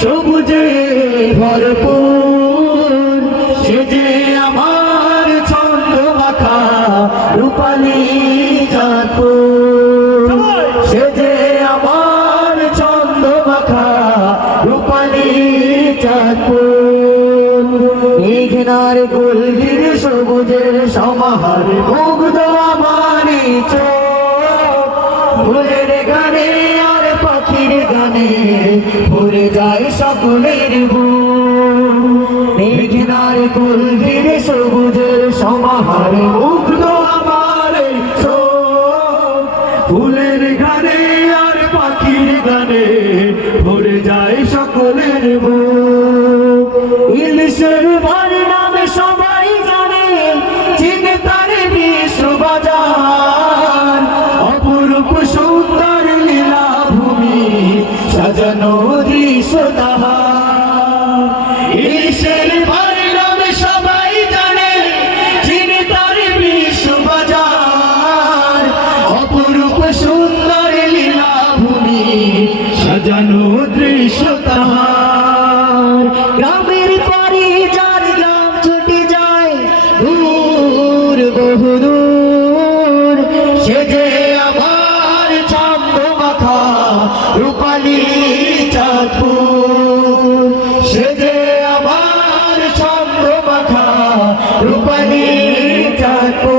সবুজে ভরপুর, সে যে আমার ছন্দ মাখা রূপালী চাঁদপুর, সে যে আমার ছন্দ মাখা রূপালী চাঁদপুর। মেঘনার গলগির সবুজের সমাহার মুগ্ধ আমারই চোখ, ফুলের গানে আর পাখির গানে ভরে যায় সকলের বুক। মেঘনার গলগির সবুজের সমাহার মুগ্ধ আমারই চোখ, ফুলের গানে আর পাখির গানে ভরে যায় সকলের বুক। ইলিশের বাড়ি নামে সবাই জানে, চিনে তার বিশ্ববাজার, অপরূপ সুন্দর লীলাভূমি সাজানো দৃশ্য তাহার। ইলিশের বাড়ি নামে সবাই জানে, চিনে তার বিশ্ববাজার, অপরূপ সুন্দর লীলাভূমি সাজানো দৃশ্য তাহার। গ্রামের পরে যার গ্রাম ছুটে যায় দূর বহুদূর, সে যে আমার ছন্দ মাখা রূপালী চাঁদপুর, সে যে আমার ছন্দ মাখা রূপালী চাঁদপুর।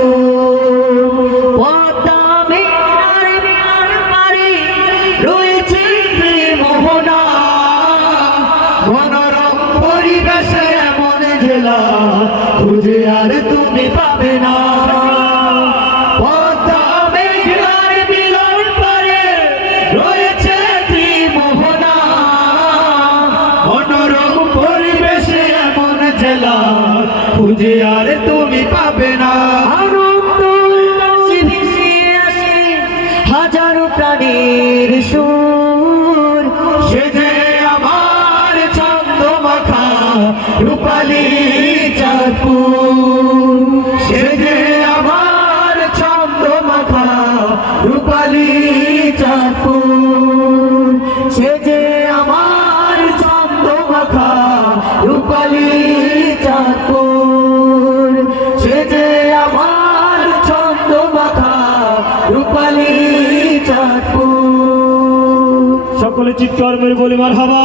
পদ্মা মেঘনার মেলার পারে রয়েছে মোহনা, মনোরম পরিবেশে এমন জেলা খুঁজে আর তুমি পাবে না। পদ্মা মেঘনার মেলার পারে রয়েছে মোহনা, মনোরম পরিবেশে এমন জেলা খুঁজে আর তুমি পাবে না। আনন্দ উল্লাসে ভেসে আসে হাজারো প্রাণীর সুর, সে যে আমার ছন্দ মাখা রূপালী চাঁদপুর, সে যে আমার ছন্দ মাখা রূপালী চাঁদপুর, সে যে আমার ছন্দ মাখা রূপালী চাঁদপুর, সে যে আমার ছন্দ মাখা রূপালী চাঁদপুর। সকলে চিৎকার মেরে বলি মারহাবা।